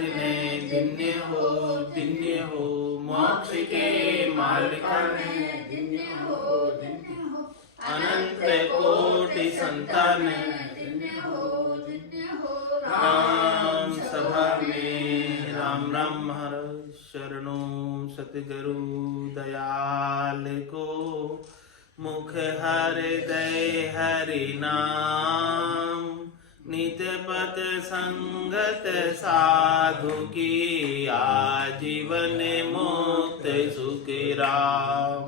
ने धन्य हो मोक्ष के मालिक ने धन्य हो अनंत कोटि संतान धन्य हो राम सभा में राम राम महाराज शरणों सतगुरु दयाल को मुख हृदय हरि नाम नित पत संगत साधु की आजीवन मुक्त सुख राम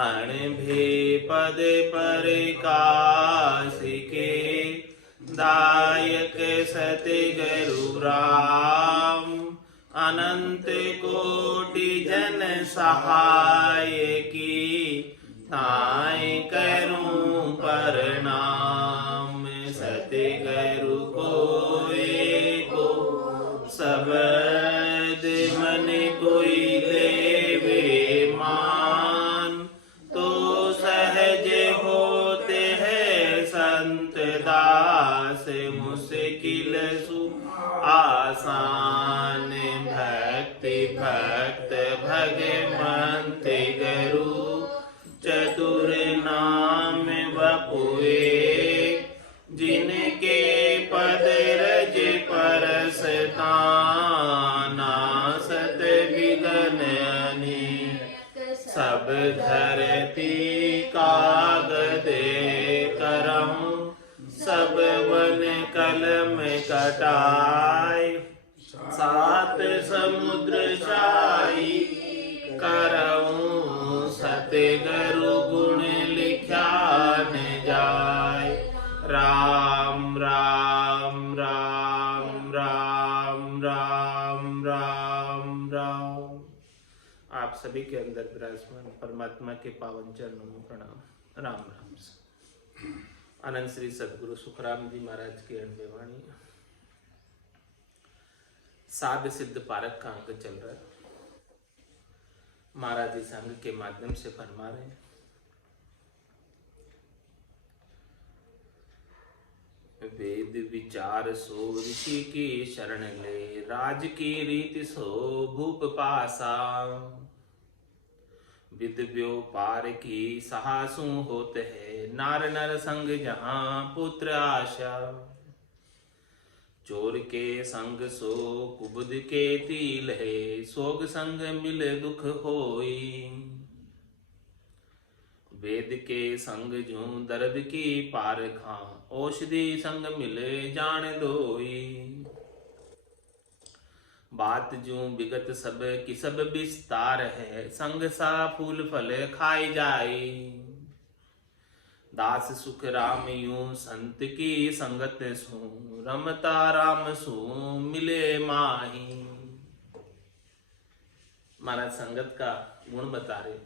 अणभे पद पर काश के दायक सतगुरु राम अनंत कोटि जन सहाय की ताय करूं प्रणाम सतगुरु को एको शब्द मन कोई लेवे मान तो सहज होते हैं संत दास मुश्किल सु आसान भक्ति भक्त भगवंत गुरु चतुर नाम बपुए जिनके पद रज परस नासत विघ्न सब धरती कागद करऊं सब वन कलम कटाय सात समुद्र शाही करऊं सतगुरु गुण लिखा न जाय राम राम राम राम राम राम राम। आप सभी के अंदर विराजमान परमात्मा के पावन चरणों में प्रणाम। राम राम से अनंत श्री सदगुरु सुखराम जी महाराज की अणबे वाणी साध सिद्ध पारक का अंक चल रहा है। महाराज इस अंग के माध्यम से फरमा रहे हैं वेद विचार सो ऋषि की शरण ले राज की रीति सो भूप पासा विद व्योपार की साहसु होते है नार नर संग जहां पुत्र आशा चोर के संग सो कुबुद के तिल है सोग संग मिल दुख होई वेद के संग जूं दर्द की पार खां औषधि संग मिले जान दोई बात जूं विगत सब की सब विस्तार है संग सा फूल फल खाई जाई दास सुख राम यूं संत की संगत सु रमता राम सु मिले माही। महाराज संगत का गुण बता रहे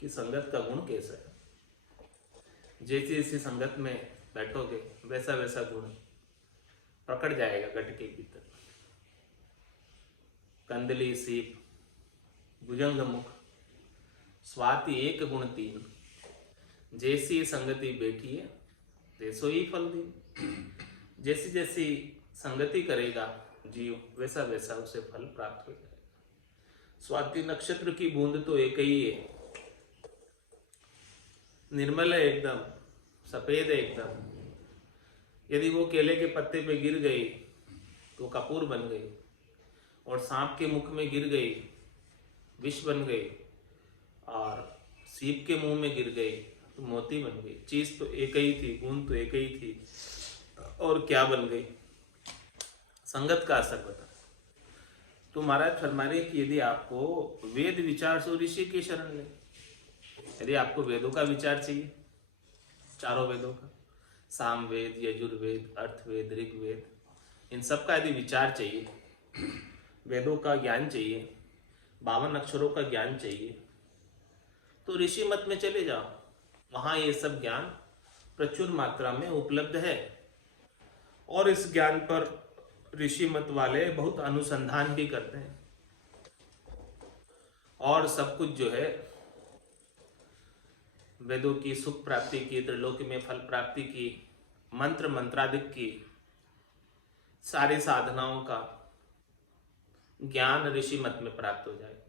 कि संगत का गुण कैसा है। जैसी जैसी संगत में बैठोगे वैसा वैसा गुण प्रकट जाएगा घट के भीतर। कंदली सीप भुजंग मुख स्वाति एक गुण तीन जैसी संगति बैठी है तैसो ही फल दी। जैसी जैसी संगति करेगा जीव वैसा वैसा उसे फल प्राप्त हो जाएगा। स्वाति नक्षत्र की बूंद तो एक ही है, निर्मल है एकदम, सफेद है एकदम। यदि वो केले के पत्ते पे गिर गई तो कपूर बन गई, और सांप के मुख में गिर गई विष बन गई, और सीप के मुंह में गिर गई तो मोती बन गई। चीज तो एक ही थी, बूंद तो एक ही थी, और क्या बन गई? संगत का असर बता। तो महाराज फरमा रहे कि यदि आपको वेद विचार सो ऋषि की शरण ले, यदि आपको वेदों का विचार चाहिए, चारों वेदों का, साम वेद, यजुर्वेद, अर्थवेद, ऋग्वेद, इन सब का यदि विचार चाहिए, वेदों का ज्ञान चाहिए, 52 अक्षरों का ज्ञान चाहिए, तो ऋषि मत में चले जाओ। वहाँ ये सब ज्ञान प्रचुर मात्रा में उपलब्ध है, और इस ज्ञान पर ऋषि मत वाले बहुत अनुसंधान भी करते हैं, और सब कुछ जो है वेदों की सुख प्राप्ति की, त्रिलोकी में फल प्राप्ति की, मंत्र मंत्रादिक की सारी साधनाओं का ज्ञान ऋषि मत में प्राप्त हो जाएगा।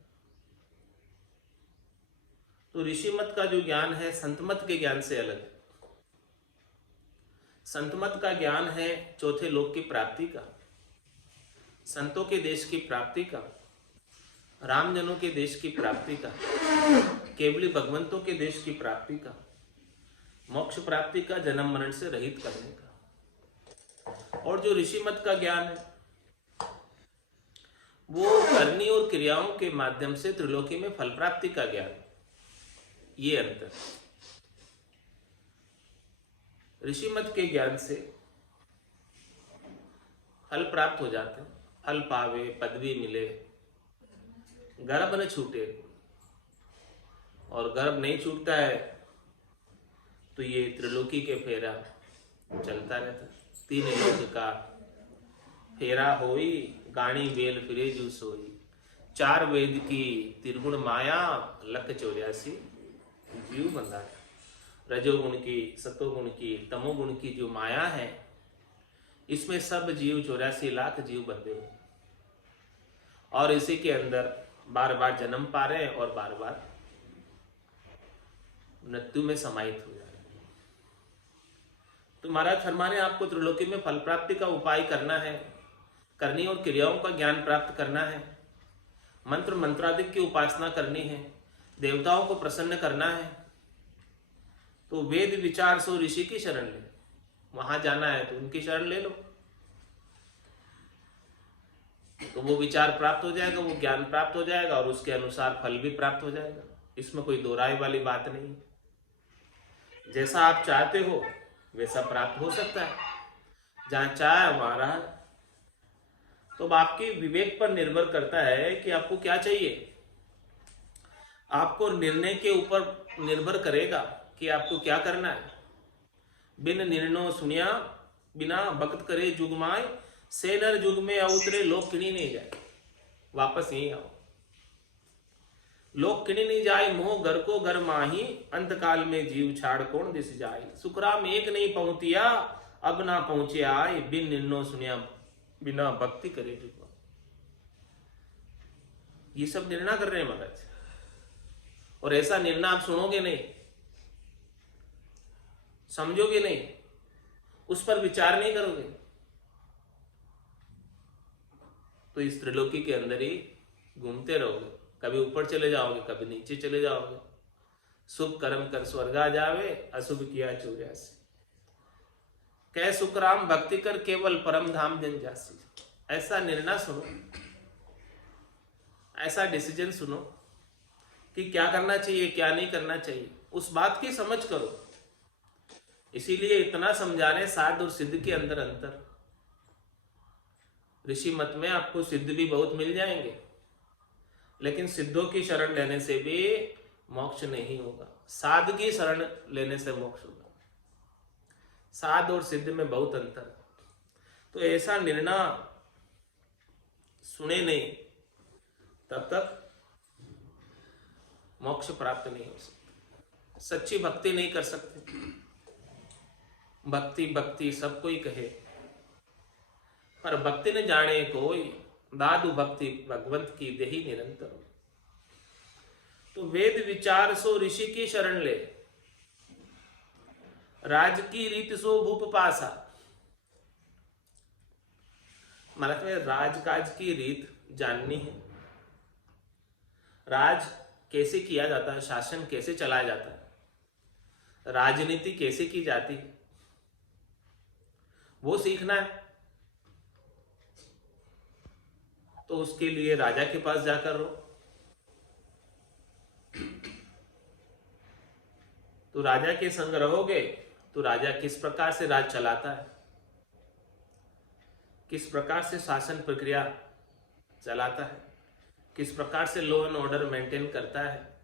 तो ऋषि मत का जो ज्ञान है संत मत के ज्ञान से अलग है। संत मत का ज्ञान है चौथे लोक की प्राप्ति का, संतों के देश की प्राप्ति का, रामजनों के देश की प्राप्ति का, केवली भगवंतों के देश की प्राप्ति का, मोक्ष प्राप्ति का, जन्म मरण से रहित करने का। और जो ऋषि मत का ज्ञान है वो करनी और क्रियाओं के माध्यम से त्रिलोकी में फल प्राप्ति का ज्ञान। ये अंतर। ऋषि मत के ज्ञान से फल प्राप्त हो जाते हैं, फल पावे, पदवी मिले, गर्भ न छूटे। और गर्भ नहीं छूटता है तो ये त्रिलोकी के फेरा चलता रहता। तीन लोक का फेरा होई, गाणी बेल फिरे जू सोई। चार वेद की त्रिगुण माया, लख 84 जीव बंधाया। रजोगुण की, सतोगुण की, तमोगुण की जो माया है, इसमें सब जीव 84 लाख जीव बंधे हुए और इसी के अंदर बार बार जन्म पा रहे हैं और बार बार मृत्यु में समाहित हो जा रहे हैं। तो महाराज फरमाने आपको त्रिलोकी में फल प्राप्ति का उपाय करना है, करनी और क्रियाओं का ज्ञान प्राप्त करना है, मंत्र मंत्रादिक की उपासना करनी है, देवताओं को प्रसन्न करना है, तो वेद विचार सो ऋषि की शरण ले। वहां जाना है तो उनकी शरण ले लो, तो वो विचार प्राप्त हो जाएगा, वो ज्ञान प्राप्त हो जाएगा और उसके अनुसार फल भी प्राप्त हो जाएगा। इसमें कोई दो राय वाली बात नहीं। जैसा आप चाहते हो वैसा प्राप्त हो सकता है, जहां चाहे वहां रहा। तो आपके विवेक पर निर्भर करता है कि आपको क्या चाहिए। आपको निर्णय के ऊपर निर्भर करेगा कि आपको क्या करना है। बिन निर्णय सुनिया बिना भक्त करे जुगमाए, से नर जुग में अवतरे लोग किणी नहीं जाए। वापस यही आओ। लोग किणी नहीं जाए, मोह घर को घर माही, अंत काल में जीव छाड़ कौन दिस जाए। सुखराम एक नहीं पहुंचिया, अब ना पहुंचे आए, बिन निर्णय सुनिया बिना भक्ति करे जुगमा। ये सब निर्णय कर रहे हैं महाराज, और ऐसा निर्णय आप सुनोगे नहीं, समझोगे नहीं, उस पर विचार नहीं करोगे, तो इस त्रिलोकी के अंदर ही घूमते रहोगे। कभी ऊपर चले जाओगे, कभी नीचे चले जाओगे। शुभ कर्म कर स्वर्गा जावे, अशुभ किया 84। कह सुखराम भक्ति कर केवल परम धाम जन जासी। ऐसा निर्णय सुनो, ऐसा डिसीजन सुनो कि क्या करना चाहिए, क्या नहीं करना चाहिए, उस बात की समझ करो। इसीलिए इतना समझाने साध और सिद्ध के अंदर अंतर। ऋषि मत में आपको सिद्ध भी बहुत मिल जाएंगे, लेकिन सिद्धों की शरण लेने से भी मोक्ष नहीं होगा, साध की शरण लेने से मोक्ष होगा। साध और सिद्ध में बहुत अंतर। तो ऐसा निर्णय सुने नहीं तब तक मोक्ष प्राप्त नहीं हो सकता। सच्ची भक्ति नहीं कर सकते। भक्ति भक्ति सब कोई कहे, पर भक्ति न जाने कोई, दादु भक्ति भगवंत की देही निरंतर। तो वेद विचार सो ऋषि की शरण ले, राज की रीत सो भूप पासा। मतलब में राजकाज की रीत जाननी है, राज कैसे किया जाता है, शासन कैसे चलाया जाता है, राजनीति कैसे की जाती है, वो सीखना है। तो उसके लिए राजा के पास जाकर रहो। तो राजा के संग रहोगे तो राजा किस प्रकार से राज चलाता है, किस प्रकार से शासन प्रक्रिया चलाता है, किस प्रकार से लॉ एंड ऑर्डर मेंटेन करता है,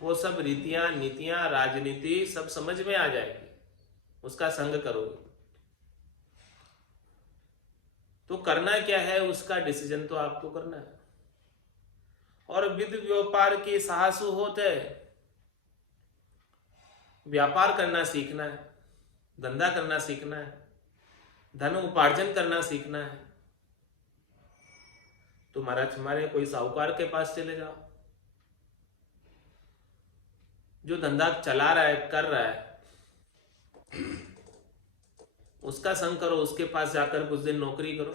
वो सब रीतियां, नीतियां, राजनीति सब समझ में आ जाएगी। उसका संग करोगे तो करना क्या है, उसका डिसीजन तो आपको करना है। और विद व्यापार के साहसु होते, व्यापार करना सीखना है, धंधा करना सीखना है, धन उपार्जन करना सीखना है, तो महाराज हमारे कोई साहूकार के पास चले जाओ, जो धंधा चला रहा है, कर रहा है, उसका संग करो, उसके पास जाकर कुछ दिन नौकरी करो।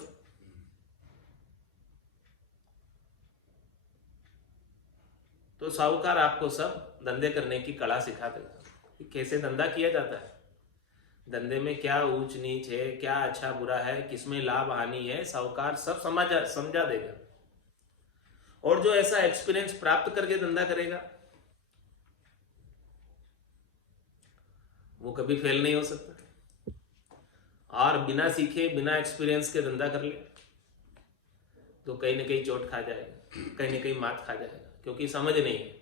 तो साहूकार आपको सब धंधे करने की कला सिखा देगा कि कैसे धंधा किया जाता है, धंधे में क्या ऊंच नीच है, क्या अच्छा बुरा है, किसमें लाभ हानि है, साहूकार सब समझा देगा। और जो ऐसा एक्सपीरियंस प्राप्त करके धंधा करेगा वो कभी फेल नहीं हो सकता। और बिना सीखे, बिना एक्सपीरियंस के धंधा कर ले तो कहीं ना कहीं चोट खा जाएगा, कहीं ना कहीं मात खा जाएगा, क्योंकि समझ नहीं है।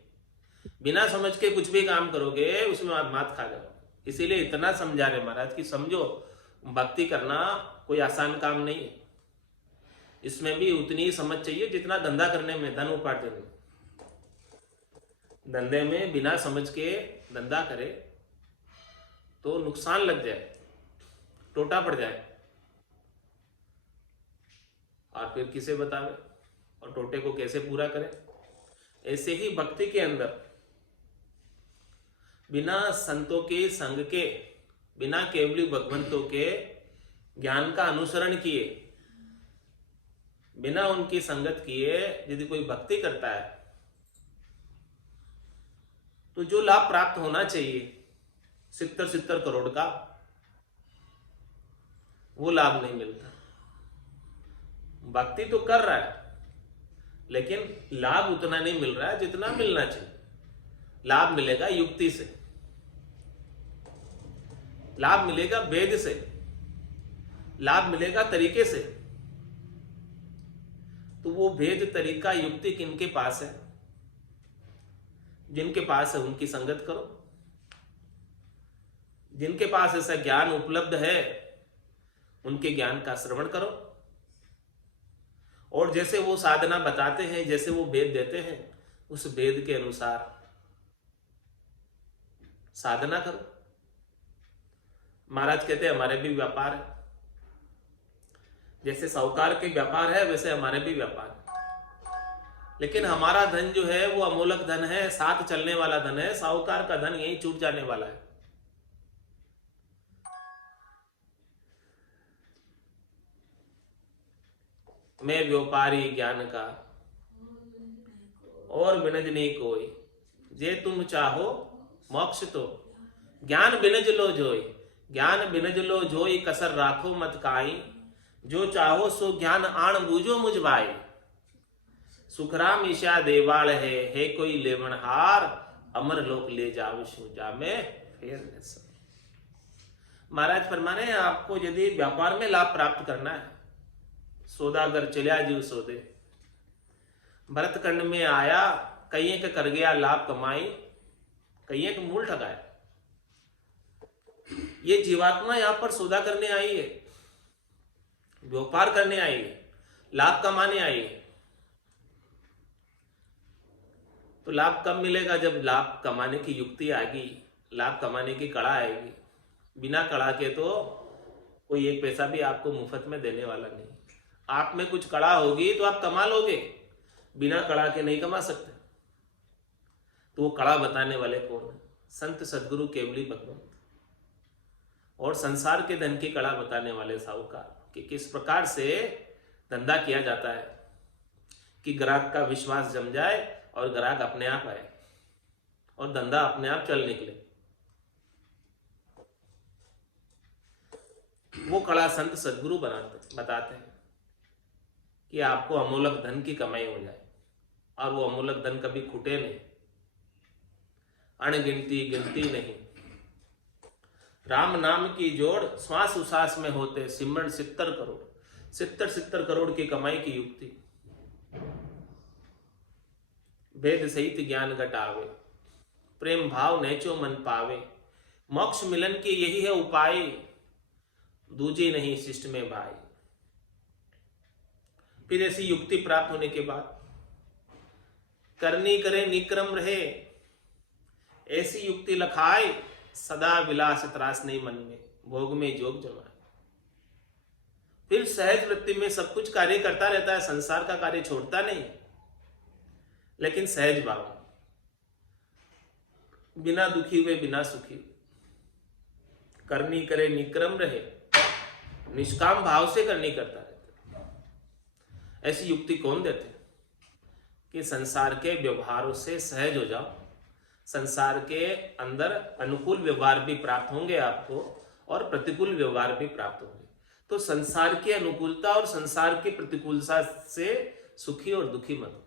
बिना समझ के कुछ भी काम करोगे उसमें आप मात खा जाओगे। इसीलिए इतना समझा रहे महाराज कि समझो, भक्ति करना कोई आसान काम नहीं है, इसमें भी उतनी ही समझ चाहिए जितना धंधा करने में, धन उपार्जन में। धंधे में बिना समझ के धंधा करे तो नुकसान लग जाए, टोटा पड़ जाए, और फिर किसे बतावे और टोटे को कैसे पूरा करें। ऐसे ही भक्ति के अंदर बिना संतों के संग के, बिना केवली भगवंतों के ज्ञान का अनुसरण किए, बिना उनकी संगत किए यदि कोई भक्ति करता है तो जो लाभ प्राप्त होना चाहिए 70 करोड़ का, वो लाभ नहीं मिलता। भक्ति तो कर रहा है लेकिन लाभ उतना नहीं मिल रहा है जितना मिलना चाहिए। लाभ मिलेगा युक्ति से, लाभ मिलेगा वेद से, लाभ मिलेगा तरीके से। तो वो वेद, तरीका, युक्ति किनके पास है? जिनके पास है उनकी संगत करो। जिनके पास ऐसा ज्ञान उपलब्ध है उनके ज्ञान का श्रवण करो, और जैसे वो साधना बताते हैं, जैसे वो वेद देते हैं, उस वेद के अनुसार साधना करो। महाराज कहते हैं हमारे भी व्यापार है, जैसे साहूकार के व्यापार है वैसे हमारे भी व्यापार है, लेकिन हमारा धन जो है वो अमूलक धन है, साथ चलने वाला धन है। साहूकार का धन यहीं छूट जाने वाला है। मैं व्यापारी ज्ञान का और बिनज नहीं कोई, जे तुम चाहो मोक्ष तो ज्ञान बिनज लो जोई, ज्ञान बिनज लो जोई, कसर राखो मत काई, जो चाहो सो ज्ञान आण बूझो मुझ भाई, सुखराम ईशा देवाल है कोई लेवनहार, अमर लोक ले जाओ जा में फेर। महाराज फरमाने आपको यदि व्यापार में लाभ प्राप्त करना है, सौदागर चलिया जीव सौदे, भरतखंड में आया, कई का कर गया लाभ कमाई, कई का मूल ठगाया। ये जीवात्मा यहां पर सौदा करने आई है, व्यापार करने आई है, लाभ कमाने आई है। तो लाभ कब मिलेगा? जब लाभ कमाने की युक्ति आएगी, लाभ कमाने की कला आएगी। बिना कला के तो कोई एक पैसा भी आपको मुफ्त में देने वाला नहीं। आप में कुछ कला होगी तो आप कमा लोगे, बिना कला के नहीं कमा सकते। तो वो कला बताने वाले कौन है? संत सदगुरु केवली भगवंत। और संसार के धन की कला बताने वाले साहूकार, कि किस प्रकार से धंधा किया जाता है कि ग्राहक का विश्वास जम जाए और ग्राहक अपने आप आए और धंधा अपने आप चल निकले। वो कला संत सदगुरु बताते हैं कि आपको अमूलक धन की कमाई हो जाए, और वो अमूलक धन कभी खुटे नहीं, अणगिनती गिनती नहीं। राम नाम की जोड़ श्वास उश्वास में होते सिमरण 70 करोड़, 70 करोड़ की कमाई की युक्ति। वेद सहित ज्ञान घटावे, प्रेम भाव नेचो मन पावे, मोक्ष मिलन के यही है उपाय, दूजी नहीं शिष्ट में भाई। फिर ऐसी युक्ति प्राप्त होने के बाद करनी करे निक्रम रहे, ऐसी युक्ति लखाए, सदा विलास त्रास नहीं मन में, भोग में जोग जमाए। फिर सहज वृत्ति में सब कुछ कार्य करता रहता है, संसार का कार्य छोड़ता नहीं, लेकिन सहज भाव, बिना दुखी हुए बिना सुखी, करनी करे निक्रम रहे, निष्काम भाव से करनी करता रहता। ऐसी युक्ति कौन देते कि संसार के व्यवहारों से सहज हो जाओ, संसार के अंदर अनुकूल व्यवहार भी प्राप्त होंगे आपको और प्रतिकूल व्यवहार भी प्राप्त होंगे। तो संसार की अनुकूलता और संसार की प्रतिकूलता से सुखी और दुखी मत हो।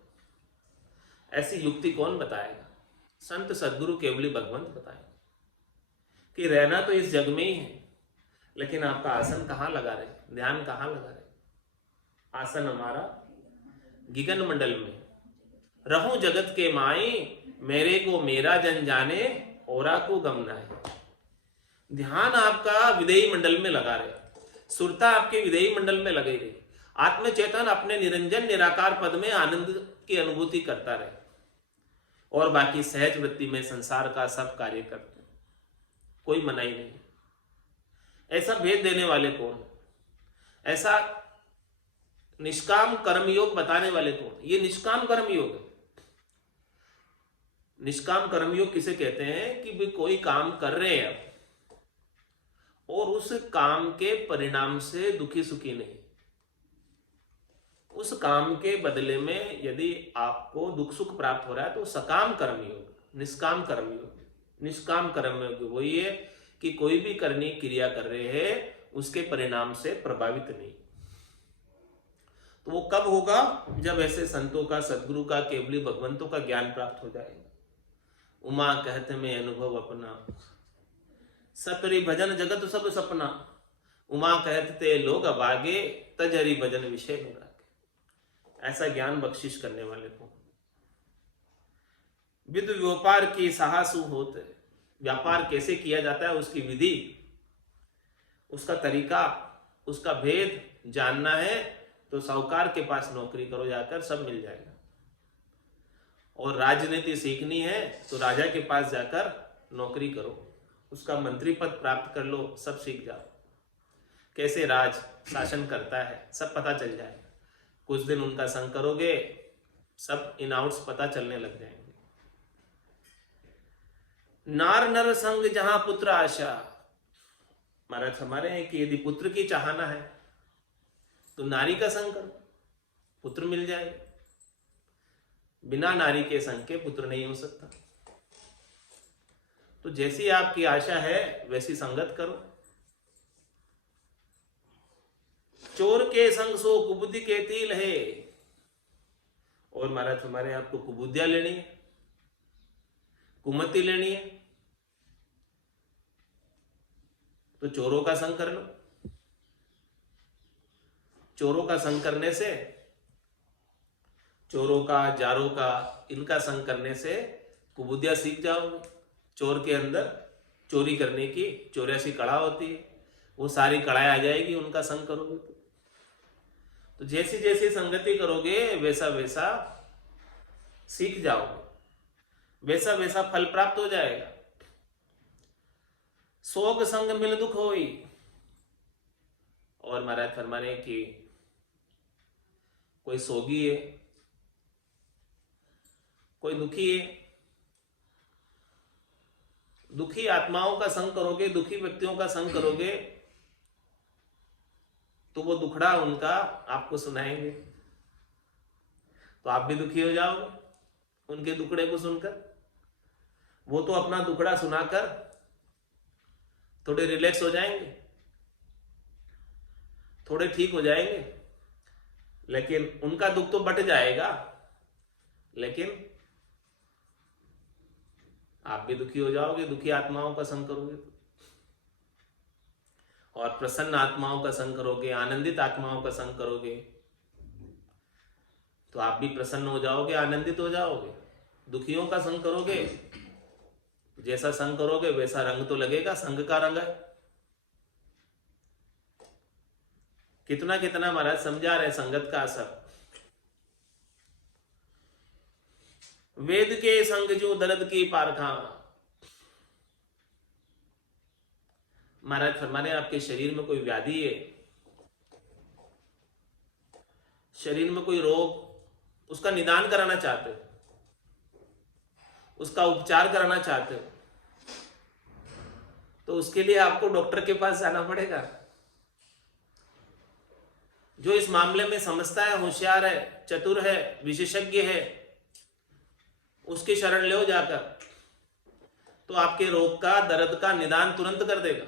ऐसी युक्ति कौन बताएगा? संत सद्गुरु केवली भगवंत बताएंगे कि रहना तो इस जग में ही है, लेकिन आपका आसन कहाँ लगा रहे, ध्यान कहाँ लगा रहे। आसन हमारा गगन मंडल में, रहूं जगत के माई, मेरे को मेरा जन जाने, औरा को गम ना है। ध्यान आपका विदेही मंडल में लगा रहे, सुरता आपके विदेही मंडल में लगी रही, आत्मचेतन अपने निरंजन निराकार पद में आनंद की अनुभूति करता रहे, और बाकी सहज वृत्ति में संसार का सब कार्य करते, कोई मनाही नहीं। ऐसा भेद देने वाले कौन? ऐसा निष्काम कर्मयोग बताने वाले कौन? ये निष्काम कर्मयोग है। निष्काम कर्मयोग किसे कहते हैं कि भी कोई काम कर रहे हैं अब, और उस काम के परिणाम से दुखी सुखी नहीं, उस काम के बदले में यदि आपको दुख सुख प्राप्त हो रहा है तो सकाम कर्मयोग, निष्काम कर्मयोग। निष्काम कर्मयोग वही है कि कोई भी करनी क्रिया कर रहे हैं उसके परिणाम से प्रभावित नहीं। तो वो कब होगा? जब ऐसे संतों का, सद्गुरु का, केवली भगवंतों का ज्ञान प्राप्त हो जाएगा। उमा कहते में अनुभव अपना, सतरी भजन जगत सब सपना। उमा कहते लोग अब आगे, तजरी भजन विषय हो रहा। ऐसा ज्ञान बख्शिश करने वाले को विद व्यापार की साहसु होते, व्यापार कैसे किया जाता है उसकी विधि, उसका तरीका, उसका भेद जानना है तो साहूकार के पास नौकरी करो जाकर, सब मिल जाएगा। और राजनीति सीखनी है तो राजा के पास जाकर नौकरी करो, उसका मंत्री पद प्राप्त कर लो, सब सीख जाओ। कैसे राज शासन करता है सब पता चल जाएगा। कुछ दिन उनका संग करोगे, सब इन आउट्स पता चलने लग जाएंगे। नार नर संग जहां पुत्र आशा, महाराज हमारे हैं कि यदि पुत्र की चाहना है तो नारी का संग करो, पुत्र मिल जाएगा। बिना नारी के संग के पुत्र नहीं हो सकता। तो जैसी आपकी आशा है वैसी संगत करो। चोर के संग सो कुबुद्धि के तिल है, और महाराज हमारे आपको कुबुद्धियां लेनी है, कुमति लेनी है तो चोरों का संग कर लो। चोरों का संग करने से, चोरों का, जारों का, इनका संग करने से कुबुद्धियां सीख जाओगे। चोर के अंदर चोरी करने की 84 कड़ा होती है, वो सारी कड़ाएं आ जाएगी उनका संग करोगे तो जैसी जैसी संगति करोगे वैसा वैसा सीख जाओगे, वैसा वैसा फल प्राप्त हो जाएगा। सोग संग मिल दुख होई, और महाराज फरमाने की कोई सोगी है, कोई दुखी है, दुखी आत्माओं का संग करोगे, दुखी व्यक्तियों का संग करोगे तो वो दुखड़ा उनका आपको सुनाएंगे, तो आप भी दुखी हो जाओगे उनके दुखड़े को सुनकर। वो तो अपना दुखड़ा सुनाकर थोड़े रिलैक्स हो जाएंगे, थोड़े ठीक हो जाएंगे, लेकिन उनका दुख तो बट जाएगा, लेकिन आप भी दुखी हो जाओगे दुखी आत्माओं का संग करोगे तो। और प्रसन्न आत्माओं का संग करोगे, आनंदित आत्माओं का संग करोगे तो आप भी प्रसन्न हो जाओगे, आनंदित हो जाओगे। दुखियों का संग करोगे, जैसा संग करोगे वैसा रंग तो लगेगा, संग का रंग है। कितना कितना महाराज समझा रहे संगत का असर। वेद के संग जो दर्द की पारखा, महाराज फरमाने आपके शरीर में कोई व्याधि है, शरीर में कोई रोग, उसका निदान कराना चाहते हो, उसका उपचार कराना चाहते हो, तो उसके लिए आपको डॉक्टर के पास जाना पड़ेगा। जो इस मामले में समझता है, होशियार है, चतुर है, विशेषज्ञ है, उसकी शरण लो जाकर, तो आपके रोग का, दर्द का निदान तुरंत कर देगा।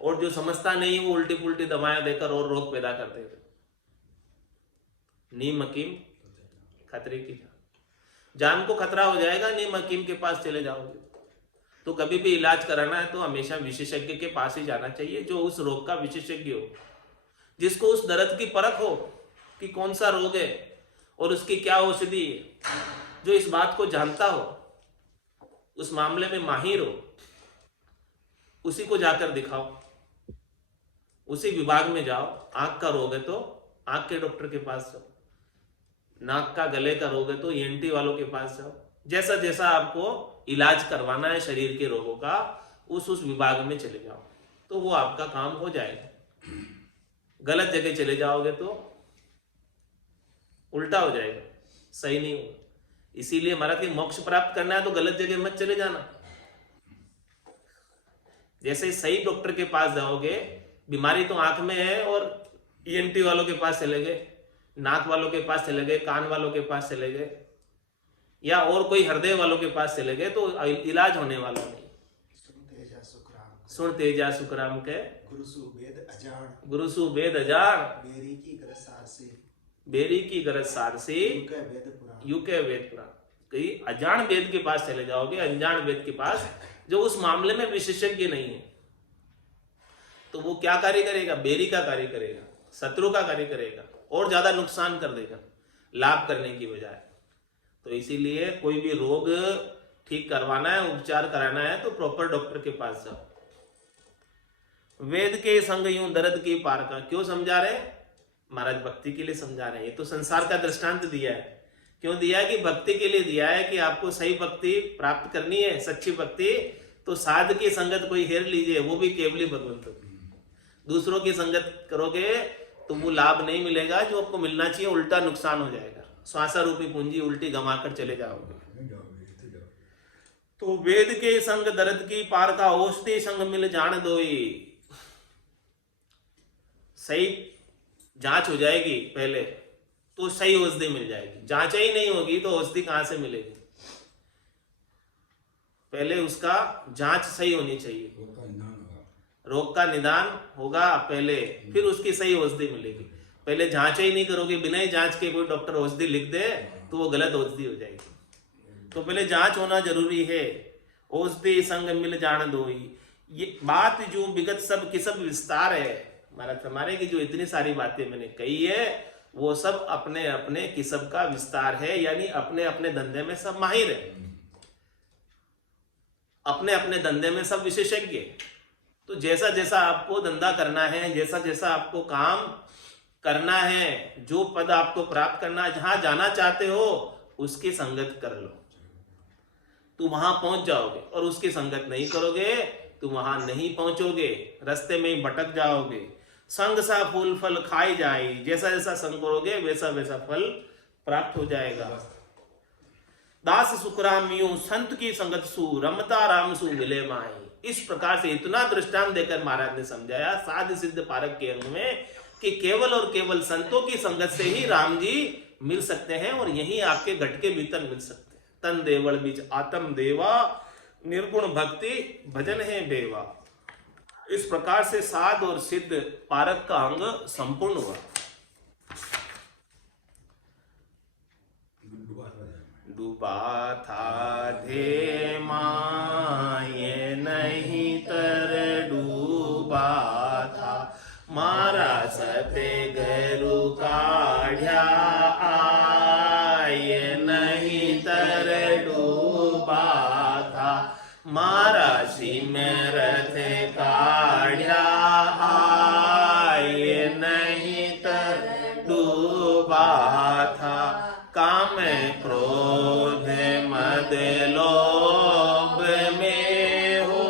और जो समझता नहीं वो उल्टी पुल्टी दवाएं देकर और रोग पैदा कर देगा। नीम हकीम खतरे की जान को खतरा हो जाएगा, नीम हकीम के पास चले जाओगे। तो कभी भी इलाज कराना है तो हमेशा विशेषज्ञ के पास ही जाना चाहिए, जो उस रोग का विशेषज्ञ हो, जिसको उस दर्द की परख हो कि कौन सा रोग है और उसकी क्या औषधि है, जो इस बात को जानता हो, उस मामले में माहिर हो, उसी को जाकर दिखाओ, उसी विभाग में जाओ। आंख का रोग है तो आंख के डॉक्टर के पास जाओ, नाक का गले का रोग है तो ईएनटी वालों के पास जाओ। जैसा जैसा आपको इलाज करवाना है शरीर के रोगों का, उस विभाग में चले जाओ, तो वो आपका काम हो जाएगा। गलत जगह चले जाओगे तो उल्टा हो जाएगा, सही नहीं होगा। इसीलिए महाराज के मोक्ष प्राप्त करना है तो गलत जगह मत चले जाना। जैसे सही डॉक्टर के पास जाओगे, बीमारी तो आंख में है और ईएनटी वालों के पास चले गए, नाक वालों के पास चले गए, कान वालों के पास चले गए, या और कोई हृदय वालों के पास चले गए, तो इलाज होने वाला नहीं। सुन तेजा सुखराम के गुरुसु वेद अजान बेरी की गरज सार से यूके वेद पुराण। कहीं अजान वेद के पास चले जाओगे, अनजान वेद के पास, जो उस मामले में विशेषज्ञ नहीं है, तो वो क्या कार्य करेगा? बेरी का कार्य करेगा, शत्रु का कार्य करेगा, और ज्यादा नुकसान कर देगा लाभ करने की बजाय। तो इसीलिए कोई भी रोग ठीक करवाना है, उपचार कराना है, तो प्रॉपर डॉक्टर के पास जाओ। वेद के संग यूं दर्द की पार का क्यों समझा रहे? महाराज भक्ति के लिए समझा रहे हैं। ये तो संसार का दृष्टांत दिया है। क्यों दिया है? कि भक्ति के लिए दिया है, कि आपको सही भक्ति प्राप्त करनी है, सच्ची भक्ति, तो साध की संगत कोई हेर लीजिए, वो भी केवली भगवंत। दूसरों की संगत करोगे तो वो लाभ नहीं मिलेगा जो आपको मिलना चाहिए, उल्टा नुकसान हो जाएगा। श्वासा रूपी पूंजी उल्टी गंवाकर चले जाओगे। तो वेद के संग दर्द की पार का औषधि संग मिल जान दोई। सही जांच हो जाएगी पहले तो सही औषधि मिल जाएगी। जांच ही नहीं होगी तो औषधि कहां से मिलेगी? पहले उसका जांच सही होनी चाहिए, रोग का निदान होगा पहले, फिर उसकी सही औषधि मिलेगी। पहले जांच ही नहीं करोगे, बिना ही जांच के कोई डॉक्टर औषधि लिख दे तो वो गलत औषधि हो जाएगी। तो पहले जांच होना जरूरी है। औषधि संग मिल जान दोई, ये बात जो विगत सब की सब विस्तार है महाराज हमारे की, जो इतनी सारी बातें मैंने कही है वो सब अपने अपने किस्म का विस्तार है, यानी अपने अपने धंधे में सब माहिर है, अपने अपने धंधे में सब विशेषज्ञ। तो जैसा जैसा आपको धंधा करना है, जैसा जैसा आपको काम करना है, जो पद आपको प्राप्त करना है, जहां जाना चाहते हो उसकी संगत कर लो, तो वहां पहुंच जाओगे। और उसकी संगत नहीं करोगे तो वहां नहीं पहुंचोगे, रास्ते में ही भटक जाओगे। संग सा फूल फल खाई जाए, जैसा जैसा संग करोगे वैसा वैसा फल प्राप्त हो जाएगा। दास सुखराम यूं संत की संगत सु रमता राम सु मिले माई। इस प्रकार से इतना दृष्टांत देकर महाराज ने समझाया साध सिद्ध पारक के अंग में, कि केवल और केवल संतों की संगत से ही राम जी मिल सकते हैं, और यही आपके घट के भीतर मिल सकते हैं। तन देवल बीच आत्म देवा, निर्गुण भक्ति भजन है बेवा। इस प्रकार से साध और सिद्ध पारक का अंग संपूर्ण हुआ। डूबा था धे माये नहीं तर डूबा था, मारा सते गरु काढ़्या आये नहीं तर डूबा था, मारा सिमर थे काढ़्या आये नहीं तर डूबा था। काम क्रोध मद लोभ में हो,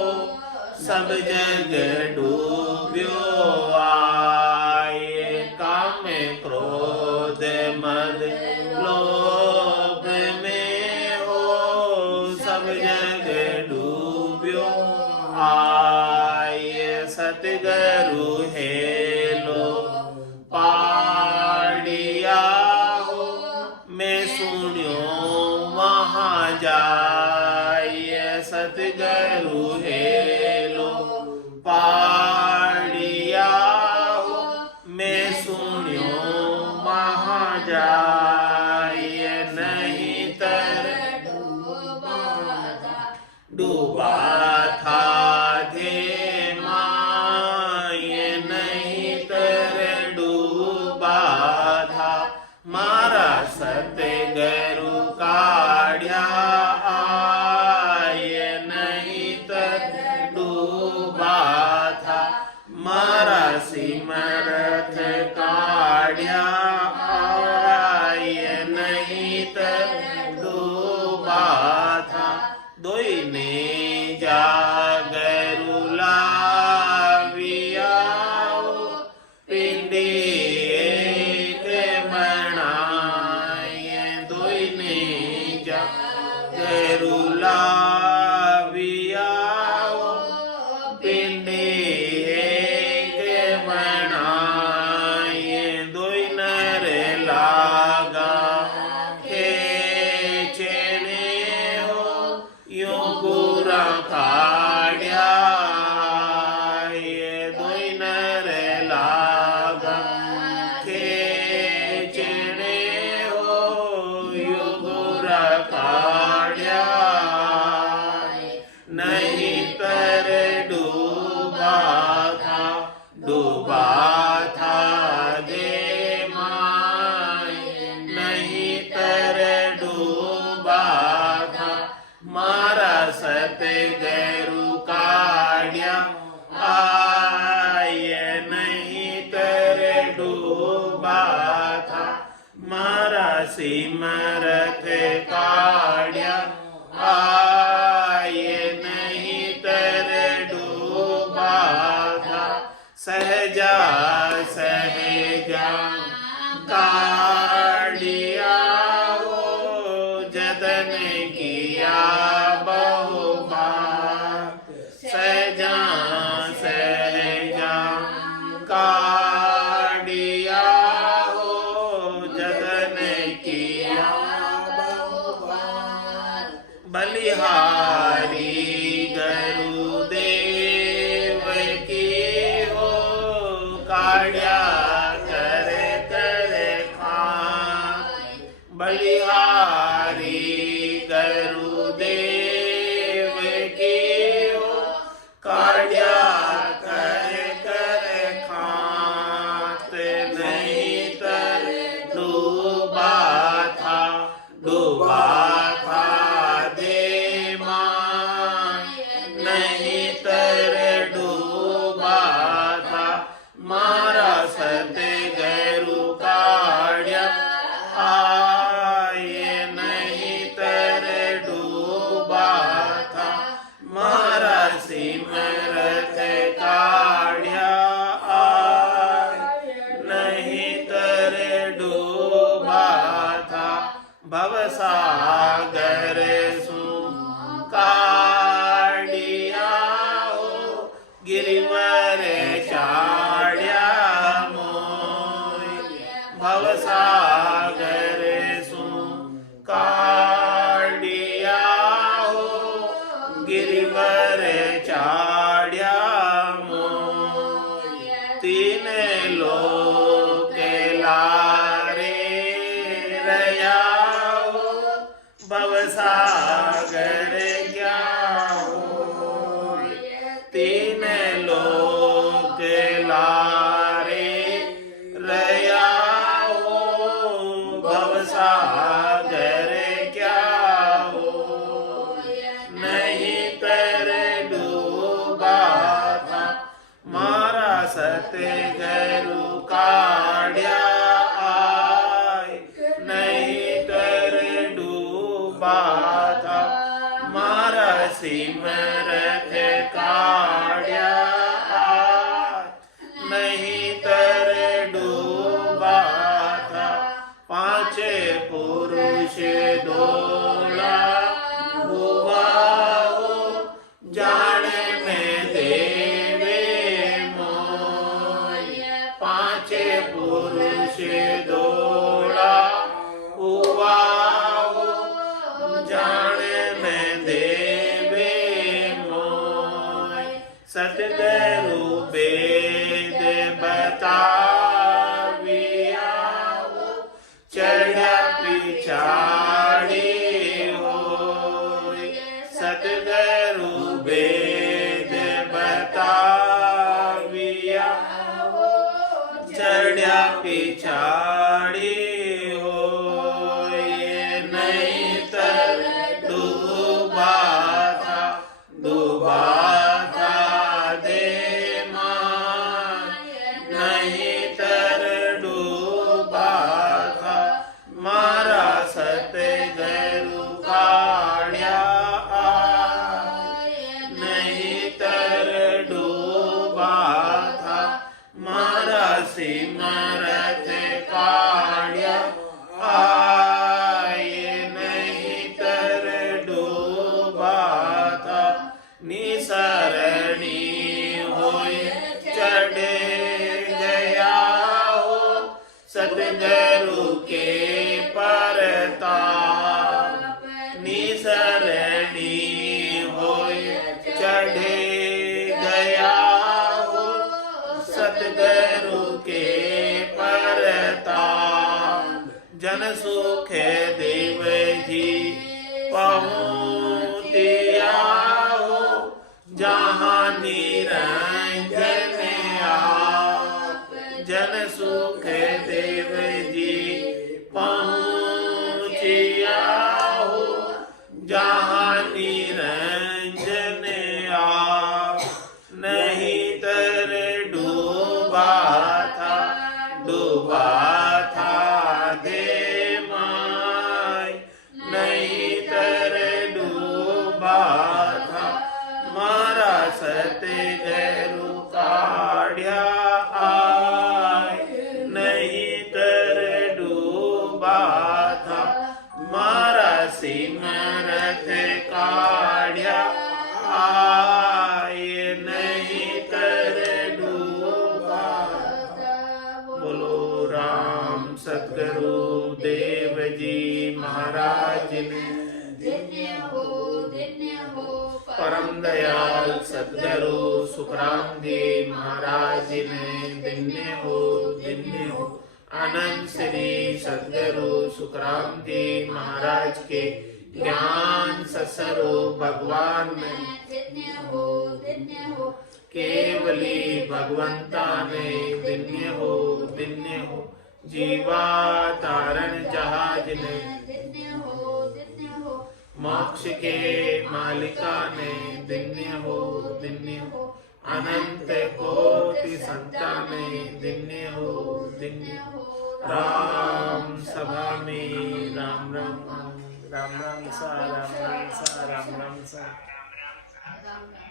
सब जग डूब्यो आए। काम क्रोध मद लोभ में हो सब जग डूब्यो आय सतगुरु हेलो पाड़िया हो मैं सुन्यो वहाँ जाय सतगुरु हेलो पाड़िया हो मैं सुन्यो वहाँ जाय नहीं तर डूबा था धे माय नहीं तर डूबा था मारा सतगुरु काढ़िया आय नहीं तर डूबा था मारा सिमरथ काढ़िया आय नहीं तर डूबा था दोई ने जागरु लावियाओ पिंडी एक बनाए दोई ने जागरु लावियाओ पिंडी एक बनाए दोई नर लागा खेचने हो यो गोरा काढ़िया ये दोई नर लागा खेचने हो यो गोरा काढ़िया नहीं तर डूबा था दे माय नहीं तर डूबा था मारा सतगुरु काढ़िया आय नहीं तर डूबा था मारा सिमरथ काढ़िया आय नहीं तर डूबा था सहजा सहजा काढ़िया हो जतन किया बहु बार सहजा सहजा काढ़िया हो जतन किया बहु बार बलिहारी गुरुदेव की हो काढ़िया करे करे खाए बलिहारी गुरुदेव की हो काढ़िया करे करे खात नहीं तर डूबा था दे माय नहीं तर डूबा था मारा सतगुरु काढ़िया आय नहीं तर डूबा था मारा सिमरथ काढ़िया आय नहीं तर डूबा था भवसागर सु काढ़िया हो गिरिवर चाढ़िया मोय भवसागर सु काढ़िया हो गिरिवर चाढ़िया मोय तीन लोक लारे रया हो भवसागर क्या हो तीन लोक लारे रया हो भवसागर क्या हो नहीं तर डूबा था मारा सतगुरु काढ़िया आय नहीं तर डूबा था मारा सिमरथ काढ़िया आय नहीं तर डूबा था पुरुष दोला हुआ हो जान में देवे मोय पांच पुरुष दोला हुआ हो जान में देवे मोय सतगुरु वेद बताविया चढ़ा पिछाड़ी होय सतगुरु वेद बताविया चढ़ा पिछाड़ी होय नहीं तर डूबा था दे माय नहीं तर डूबा था मारा सतगुरु काढ़िया नहीं तर डूबा था मारा सिमरत काढ़िया नहीं तर डूबा था निसरणी होय चढ़ गया हो सतगुरु के परताप निसरणी होय चढ़ गया हो सतगुरु के परताप जन सुख देव जी पहुँचिया हो जहाँ निरंजन आप जन सुख देव जी पहुँचिया हो जहाँ निरंजन आप नहीं तर डूबा था दे माय नहीं तर डूबा था मारा सतगुरु काढ़िया नहीं तर डूबा था मारा सिमरत काढ़िया नहीं तर डूबा बोलो राम सतगुरु देव जी महाराज ने परम दयाल सतगुरु सुखराम जी महाराज ने दिन्य हो आनंद श्री सतगुरु सुखराम जी महाराज के ज्ञान ससरो भगवान में केवली भगवंता ने दिन्य हो जीवा तारण जहाज ने मोक्ष के मालिका ने दिन्य हो अनंत कोटि संताने दिन्य हो राम सभा में राम राम सा राम राम सा राम राम सा राम राम